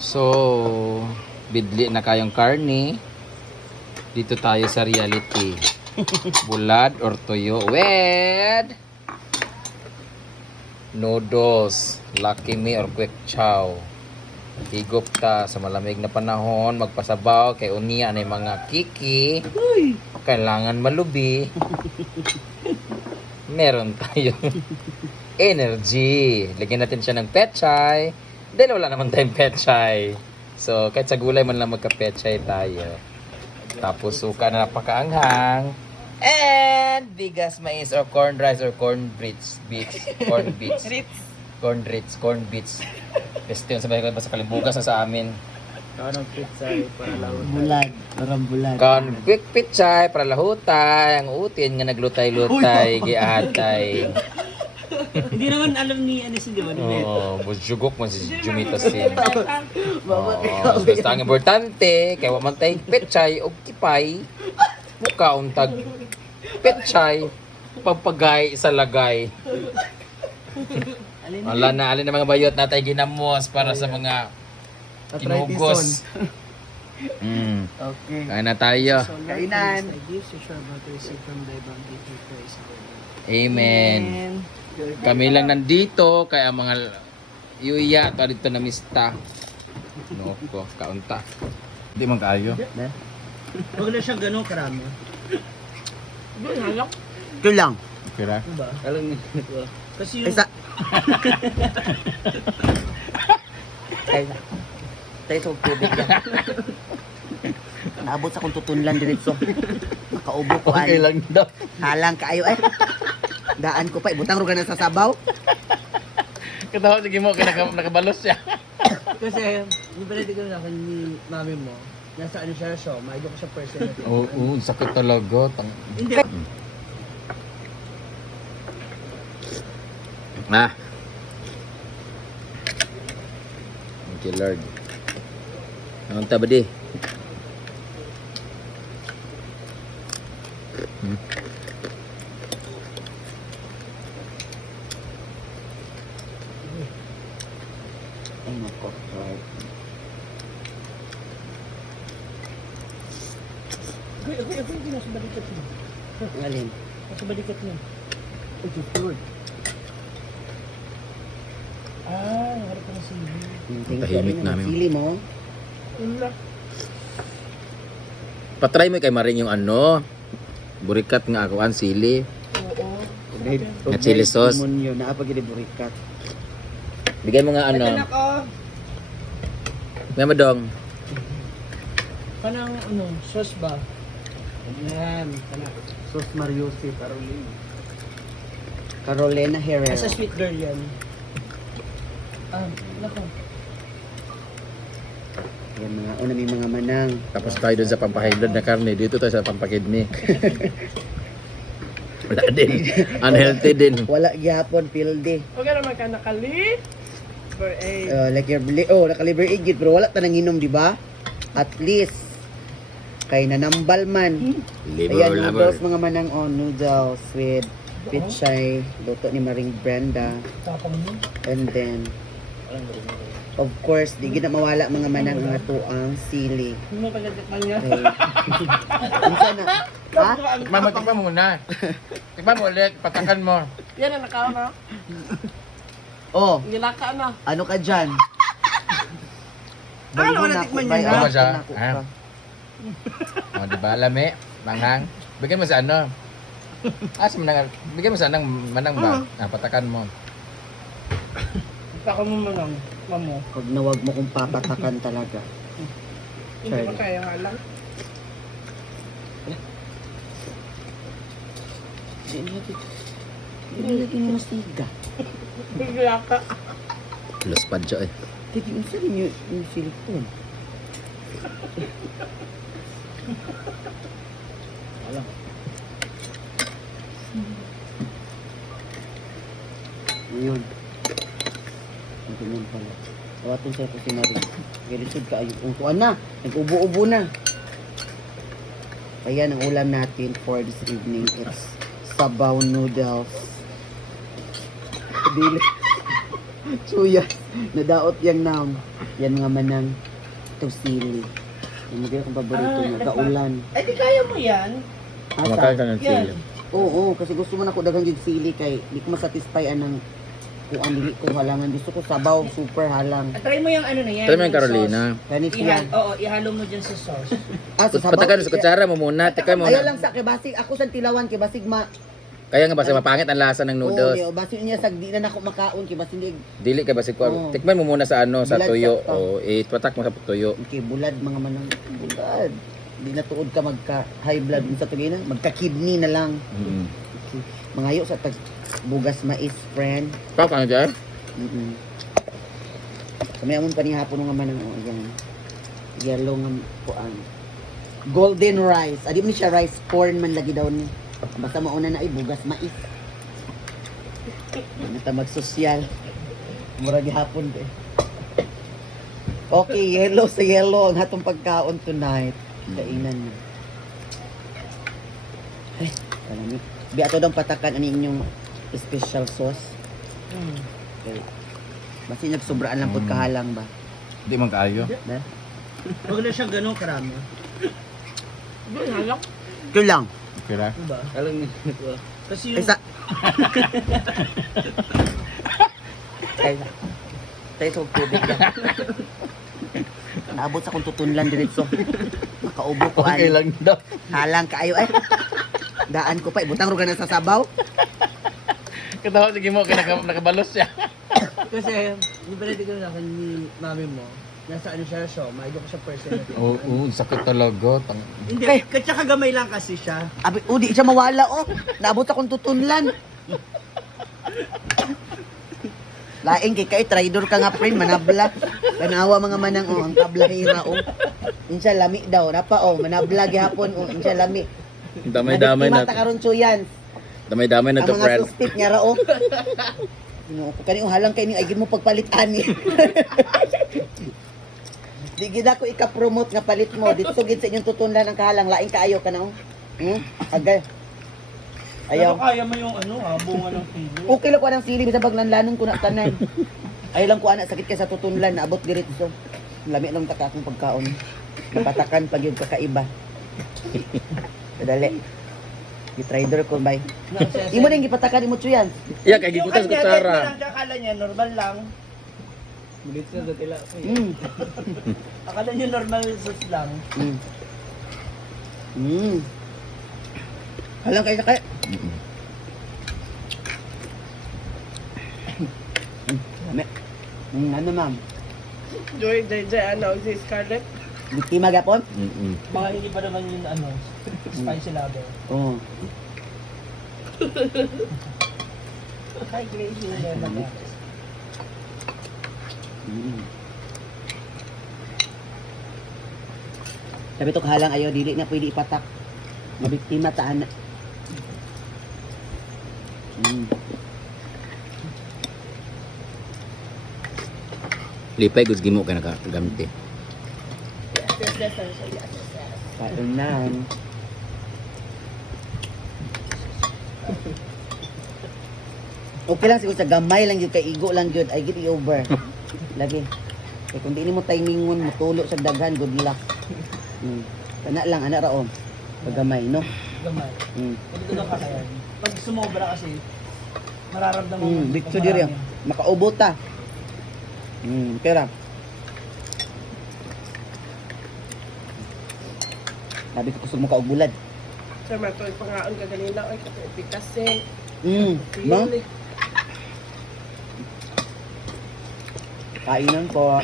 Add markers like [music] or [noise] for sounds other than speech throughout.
So, bidli na kayong karne. Dito tayo sa reality. [laughs] Bulad or toyo with noodles, lucky me or quick chow. Higop ta sa malamig na panahon, magpasabaw kay unia na mga kiki. Kailangan malubi. [laughs] Meron tayo [laughs] energy. Lagyan natin siya ng petchay. Dahil wala naman tayong petchay. So, kahit sa gulay man lang magka-petchay tayo. Tapos suka na napakaanghang. And bigas mais or corn rice or corn beets. Beets. Corn [laughs] beets. corn grits, corn beets. Peste yun sa bahay ko sa kalibugas na sa amin. Kaano pizza eh, para lawot. Bulad. Parang bulad. Kan quick pitchay para lahutay ang utin nga naglutay-lutay giatay. [laughs] Hindi naman alam ni ano si Diba? Oh, busjugok man si Jumitas din. Oh, basta ang importante kay wa man tay petchay og kipay muka untag petchay pagpagay sa lagay. Wala na alin na mga bayot natay ginamos para sa mga kinugos. [laughs] Mm. Okay. Kain na tayo. Kainan. Amen. Kami lang nandito kaya mga yuya to dito na mista. No ko kaunta. Hindi man kaayo. Huwag na siya ganun karami. Ito lang. Kira. Diba? Alam niyo. Kasi yung... Isa. Ay, tayo sa tubig lang. Naabot sa kong tutunlan diretso. Makaubo ko Okay lang daw. Halang kaayo eh. Daan ko pa, ibutang ruga na sa sabaw. [laughs] Katawa sige mo kaya naka, nakabalos siya. [laughs] Kasi, yung pwede ko na ni mami mo, nasa ano siya show, may ko siya personality. Oo, oh, sakit talaga. Tang... Hindi. Ah. Thank you, Lord. Ang ba di? Hmm. Ay, nako. Uy, uy, uy, uy, nasa balikat mo. Alin? Nasa balikat mo. Ay, Diyos Lord. Ah, harap ko na si Hmm, Thank you. Tahimik namin. Sili mo. Wala. Patry mo kay Maring yung ano. Burikat nga ako ang sili. Oo. Nga chili sauce. Demonyo, naapagili burikat. Bigyan mo nga Ito ano. na ko. Nga mo dong. Kanang ano, sauce ba? Yan, kana. Sos Mariose, Carolina. Carolina Herrera. Asa sweet girl yan. Ah, nako. Yan mga, una may mga manang. Tapos tayo dun sa pampahidlad na karne. Dito tayo sa pampakidney. [laughs] Wala din. Unhealthy din. Wala gyapon pilde. Huwag ka naman ka nakali. A... Uh, like your oh, nakaliber igit pero wala ta nang inom, di ba? At least kay nanambal man. Liver Ayan, noodles mga manang on noodles with pichay, luto ni Maring Brenda. Mo. And then, of course, di gina mawala mga manang ang ato ang sili. Hindi mo pagkatikman niya. Na? Ha? Tikman mo, tikman mo muna. Tikman mo ulit, patakan mo. Yan ang nakaw na. Oh, Nilaka na. ano ka dyan? Ah, wala na tikman niya. Ano ba ah, siya? nako Ha? ka. O, di ba, lami? Manghang. Bigyan mo sa ano? Ah, sa manang, bigyan mo sa anang manang ba? Ah, patakan mo. Taka mo lang. Mamo. Pag nawag mo kung papatakan talaga. Hindi ko kaya nga lang. Di natin. Di natin masiga. Nilaka. Plus pa dyan eh. Titi, unsa rin yung, yung silikon? Alam. Ayun. Ang ganyan pala. Tawatin siya po si Marie. Ka ayun. Kung kuan na. Nag-ubo-ubo na. Ayan ang ulam natin for this evening. It's sabaw noodles. Dili. [laughs] Chuyas. Nadaot yang nam. Yan mga manang tosili. Yung mga kong paborito Ah, nga, nagpa- kaulan. Ay, di kaya mo yan. Kumakain ka ng Yes. sili. Oo, oo, kasi gusto mo na ko dagang yung sili kay di ko masatisfy anang kung ang dili ko halangan. Gusto ko sabaw, super halang. At try mo yung ano na yan. Try mo yung Carolina. Ganit. Ihal, oo, ihalo mo dyan sa sauce. Ah, sa sabaw. Patakan sa kutsara mo muna. Tikay mo Ayaw na. lang sa kay basig. Ako sa tilawan kay basig ma. Kaya nga basta mapangit ang lasa ng Oo, noodles. oh, basig niya sag di na nako makaon kay basig di Dili ka basi ko. Oo. Tikman mo muna sa ano, sa Bilad tuyo. O ipatak mo sa tuyo. kay bulad mga manang bulad. Di na tuod ka magka high blood sa tugina, magka kidney na lang. Mm. Mangayo sa tag bugas mais friend. Pa ka dyan? Mm. Kami amon pa ni hapon nga manang oh, yan. Yellow nga kuan. Golden rice. Adi man siya rice corn man lagi daw ni. Basta mauna na ay bugas mais. Nata magsosyal. Mura gihapon de. Okay, yellow sa yellow ang hatong pagkaon tonight. Kainan niyo. Ay, kalami. Bi ato daw patakan ani inyong special sauce. Hmm. Okay. Basi nagsobraan lang pud Mm. kahalang ba? Di man kaayo. Huwag na siyang ganun karami. Ito lang. Okay ra. Diba? Alam niyo. Kasi yung... Isa. Ay. Tayo sa tubig lang. Naabot sa kong tutunlan diretso. Makaubo ko Okay ani. lang daw. Halang kaayo ay. Daan ko pa, ibutang ruga na sa sabaw. Katawa sige mo kaya naka- nakabalos siya. Kasi, yung pinati ko sa akin ni mami mo, nasa ano siya, show, may ko siya personality. [laughs] Oo, oo, sakit talaga. Tang Hindi, katsa kagamay lang kasi siya. Abi, oh, di siya mawala oh. Naabot sa kong tutunlan. Laing kay kay traidor ka nga friend manabla. Kanawa mga manang oh ang kablahira oh. Insya lami daw napa oh manabla gihapon oh insya lami. damay-damay na. karon Chuyans. Damay-damay na Ang to, mga friend. sustit niya ra oh. Ko kani oh halang kay ni ay gid mo pagpalit ani. [laughs] Di gid ako ika-promote nga palit mo dito gid sa inyong tutunlan ang kahalang laing kaayo ka na oh. Hmm? Agay. Ayaw. Pero kaya mo yung ano ha, bunga ng pili. Okay lang ko anang sili sa baglanlanon ko na tanan. Ay lang ko ana sakit kay sa tutunlan naabot diretso. Lami lang taka akong pagkaon. Napatakan pag yung kakaiba. Kadali. Gitrader ko bay. Imo ning gipatakan imo chuyan. Iya, kay gigutas Yung ko kanya, walang kakala niya, normal lang. Mulit sa datila. Mm. [laughs] Akala niya normal sauce lang. Mm. Mm. Halang kay sakay. Lami. Mm, ano ma'am? Joy, Joy, Joy, ano, si Scarlett? Biktima gapon? Mm-mm. Baka hindi pa naman yung ano, [laughs] spicy lover. Oo. [laughs] Hi, Gracie. Mm. Sabi to kahalang ayo dili na pwede ipatak. Mabiktima ta ana. Mm. Lipay gus gimo ka nakagamti. Kain na. Okay lang siguro sa gamay lang yun, kay igo lang yun, ay get over. [laughs] Lagi. Kaya kung di ni mo timingon, mutulo sa daghan, good luck. Mm. Kana lang, ana raon. Pagamay, no? Gamay. Mm. Pag ito lang kakayan. Pag sumobra kasi, mararamdaman Mm, mo. dito diri. marami. Makaubo ta. Mm, pera. Sabi ko kusog mo ka og bulad. Sir, mato pangaon ka ganina oy kasi kasi Mm, no? Kainan ko.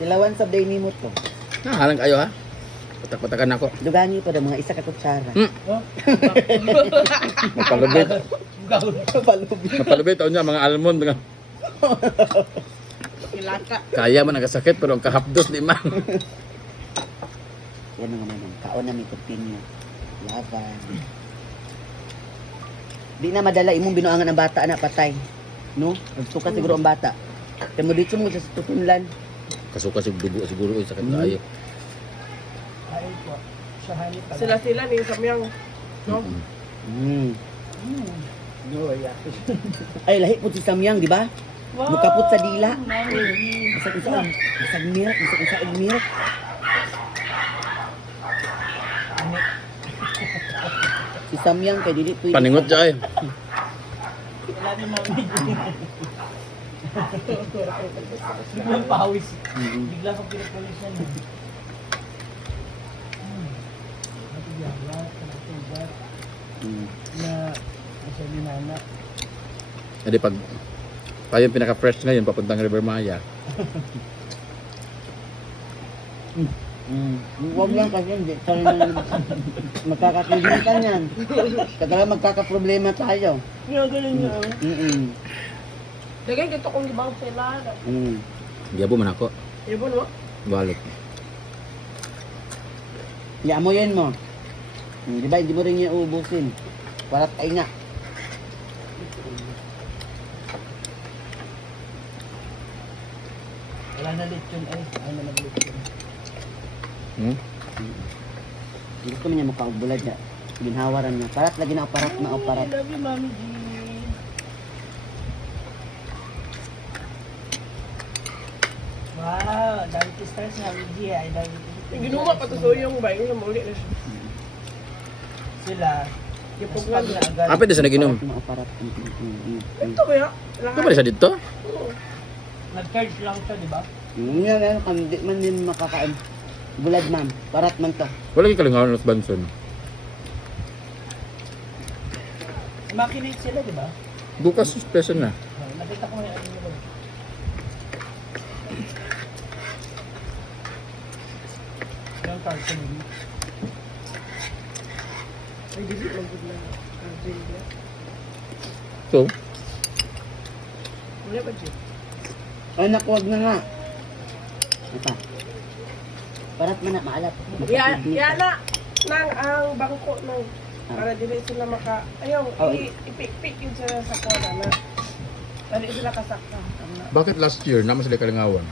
Tilawan sa day nimo to. Ah, halang kayo ha. Patak-patakan ako. Dugani pa daw mga isa ka kutsara. Hmm. Oh, Mapalubit. gawin. Palubi. Mapalubit taon niya mga almond nga. Ilaka. Kaya man nagasakit pero ang kahapdos di man. Yan mga manang. Kaon na may continue. Laban. Di na madala imong binuangan ang bata na patay. No? Nagsuka siguro ang bata. Kaya mo dito mo sa tutunlan. Kasuka sig dugo siguro eh, Mm. kayo. Ayun po. Siya honey pala. Sila sila ni samyang no. Mm. Mm. Mm. No, yeah. Ay, lahi po si Samyang, di ba? Mukapot sa dila. Mami. Isag isa, isag milk, Si Samyang kay dili po Paningot siya eh. Wala ni mami. Biglang pawis. Mm-mm. Bigla kang pinapulisan. Natibiyawat, kanatubat, Mm. na nasa ninana. Hindi pag tayo yung pinaka-fresh ngayon papuntang River Maya. Mm. Huwag lang kasi hindi tayo na magkakakilitan yan. Kaya magkakaproblema tayo. Nga ganun nga. Mm-mm. Dagay kito kong ibang sila. Mm. Giyabo man ako. Ibon mo? Balik. Iamoyin mo. Mm, di ba, hindi mo rin niya uubusin. Para tayo nga. Wala na lechon ay. Ay na nag-lechon. Hmm? Gusto mo niya makaubulad niya. Ginhawaran niya. Parat lagi na parat na parat. I love you, Mami G. Wow, dami ko stars na G. I love you. Ginuha pa to so yung bay. Yung muli na siya. Sila. Nga na agad. Apa di sa naginom? Na. Mm, mm, mm, mm, mm. Ito ba sa dito? Nag-charge lang siya, di ba? Yan. Kung di man din makakain. Bulad man. Parat man to. Wala kay kalingawan ng Banson. Makinate sila, di ba? Bukas suspension na. Nakita ko yung ano nila. Yung carton nila. Ay, dili lang. Argel ya. So, Wala pa. Ay, naku, wag na nga. Ito. Parat man na, maalat. Ya, ya na. Nang ang bangko nang para dili sila maka ayaw Oh. i- ipik-pik yun sila sa kuwana na dali sila kasakta. bakit last year naman sila kalingawan?